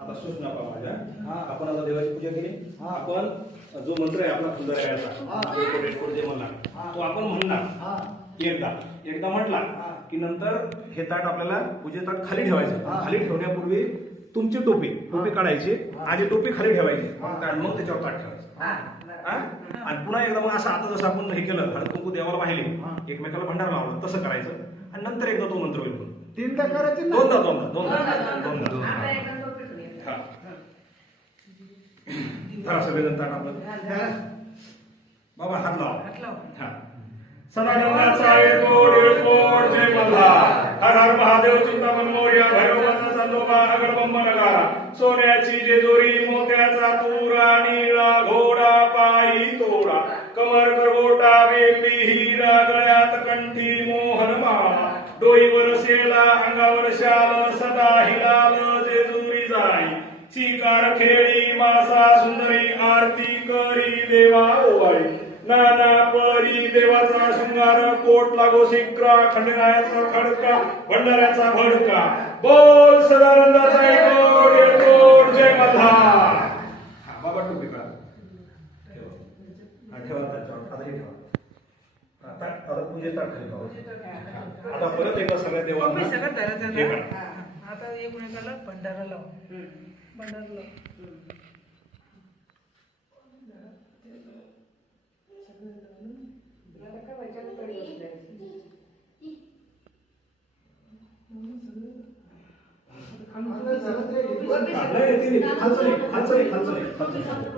आता सूचना पहा माझ्या. आपण आता देवाची पूजा केली. आपण जो मंत्र आहे आपला सुंदर जे म्हणला तो आपण म्हणणार एकदा म्हटला की नंतर हे ताट आपल्याला पूजे ताट खाली ठेवायचं. खाली ठेवण्यापूर्वी तुमची टोपी काढायची आणि टोपी खाली ठेवायची, मग त्याच्यावर ताट ठेवायचं. आणि पुन्हा एकदा मग असं आता जसं आपण हे केलं हळद कुंकू देवाला वाहिले, एकमेकाला भंडारा लावला, तसं करायचं. आणि नंतर एकदा तो मंत्र होईल. तीनदा करायचे, दोनदा सगळेजण ताट आपलं बाबा हात लावा. सदानंदाचा येळकोट जय मल्हार. हर हर महादेव चिंतामण मोरया. भैरवाचा चांदोबा अगरबंब नगारा. सोन्याची जेजोरी मोत्याचा तुरा. निळा घोडा पायी तोडा. कमर करगोटा बेपी हिरा. गळ्यात कंठी मोहन माळा. डोईवर शेला अंगावर शाल. सदा हिलाल जेजुरी जाई. चिकार खेळी मासा सुंदरी. आरती करी देवा ओवाळी. नाना परी देवाचा शृंगार. कोट लागो शिक्रा. खंडरायाचा खडका. भंडाऱ्याचा भडका. बोल सदानंदाचा येळकोट जय मल्हार. बाबा टोपी काढा. ठेवा त्याच्यावर. आता हे ठेवा. आता पूजेत ताट खाली ठेवा. आता परत एकदा सगळ्या देवांना हे करा. आता एकमेकाला भंडारा लाव. भंडारा लाव. खाल्लंय.